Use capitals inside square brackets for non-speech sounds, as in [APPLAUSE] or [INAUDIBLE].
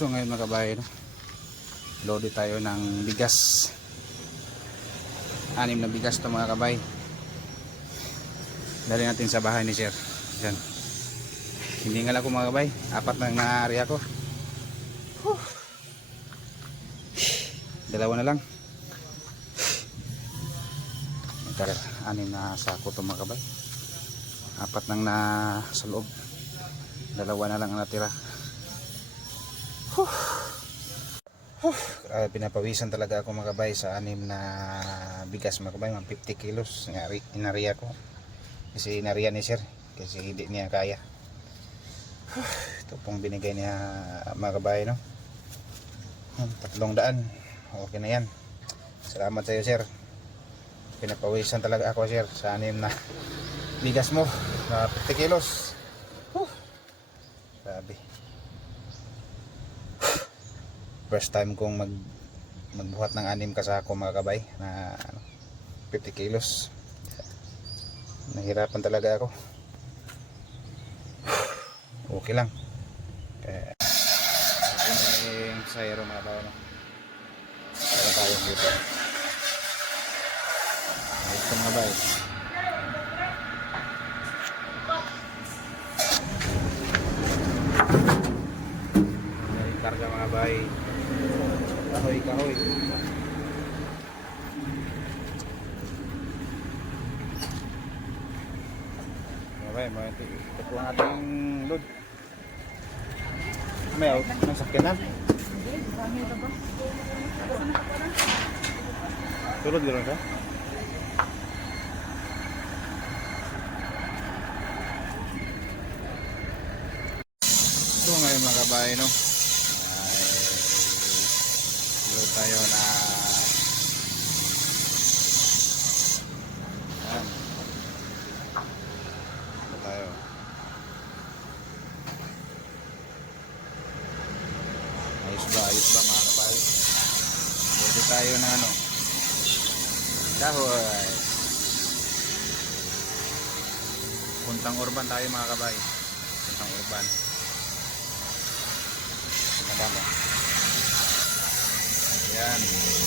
So ngayon mga kabayan, no? loaded tayo ng bigas. Anim na bigas to mga kabay. Dali natin sa bahay ni Sir. Yan. Hindi nga lang ako mga kabay. Apat na naari ako. Whew. Dalawa na lang. Tara, anim na sako to mga kabay. Apat nang na sa loob. Dalawa na lang ang natira. uh, pinapawisan talaga ako mga sa anim na bigas mga kabay mga 50 kilos. Inari, inariya ko kasi inariya ni sir kasi hindi niya kaya. Ito pong binigay niya mga no? Hmm, tatlong daan. Okay na yan. Salamat sa iyo sir. Pinapawisan talaga ako sir sa anim na bigas mo na 50 kilos Huh. grabe first time kong mag magbuhat ng anim kasako mga kabay na ano, 50 kilos. Nahirapan talaga ako. [SIGHS] Okay lang. Kaya yung sayro mga kabay no? para tayo dito. Ito mga kabay. Karga mga kabay kahoy kahoy Okay, mga ito. Po ang ating load. May out ng sakyanan. Tulad gano'n ka? So ngayon mga kabahay no load tayo na yan load tayo? Ayos ba? Ayos ba mga kabahay pwede tayo na ano? Kahoy puntang urban tayo mga kabahay puntang urban. Madama. Yan. Ayos